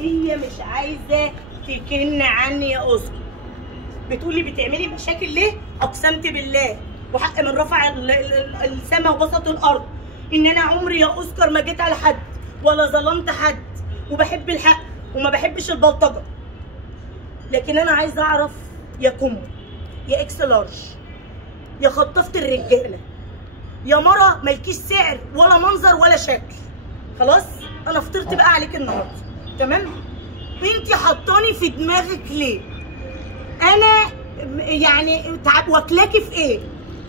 هي مش عايزه تكن عني يا اوسكار. بتقولي بتعملي مشاكل ليه؟ اقسمت بالله وحق من رفع السماء وبسط الارض ان انا عمري يا اوسكار ما جيت على حد ولا ظلمت حد، وبحب الحق وما بحبش البلطجه. لكن انا عايزه اعرف يا كومو، يا اكس لارج، يا خطافه الرجاله، يا مرة مالكيش سعر ولا منظر ولا شكل. خلاص انا فطرت بقى عليك النهارده، تمام؟ انتي حطاني في دماغك ليه؟ انا يعني واكلاكي في ايه؟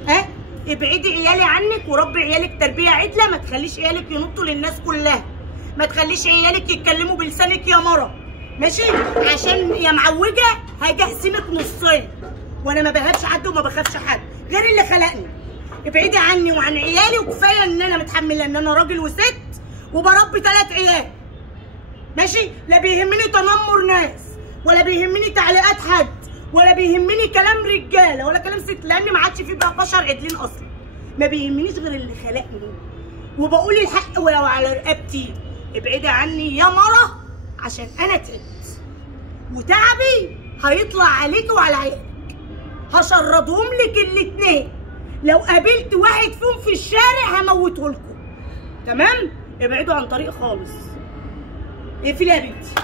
ها؟ ابعدي عيالي عنك وربي عيالك تربيه عدله، ما تخليش عيالك ينطوا للناس كلها، ما تخليش عيالك يتكلموا بلسانك يا مرة، ماشي؟ عشان يا معوجه هاجي اقسمك نصين، وانا ما بهابش حد وما بخافش حد غير اللي خلقني. ابعدي عني وعن عيالي، وكفايه ان انا متحمله ان انا راجل وست وبربي 3 عيال، ماشي؟ لا بيهمني تنمر ناس ولا بيهمني تعليقات حد ولا بيهمني كلام رجاله ولا كلام ست، لان ما عادش فيه بقى بشر عدلين اصلا. ما بيهمنيش غير اللي خلقني، وبقول الحق ولو على رقبتي. ابعدي عني يا مره عشان انا تعبت، وتعبي هيطلع عليكي وعلى عيالك. هشردهم لك الاتنين، لو قابلت واحد فيهم في الشارع هموته لكم، تمام؟ ابعدوا عن طريق خالص. اقفلي يا بنتي.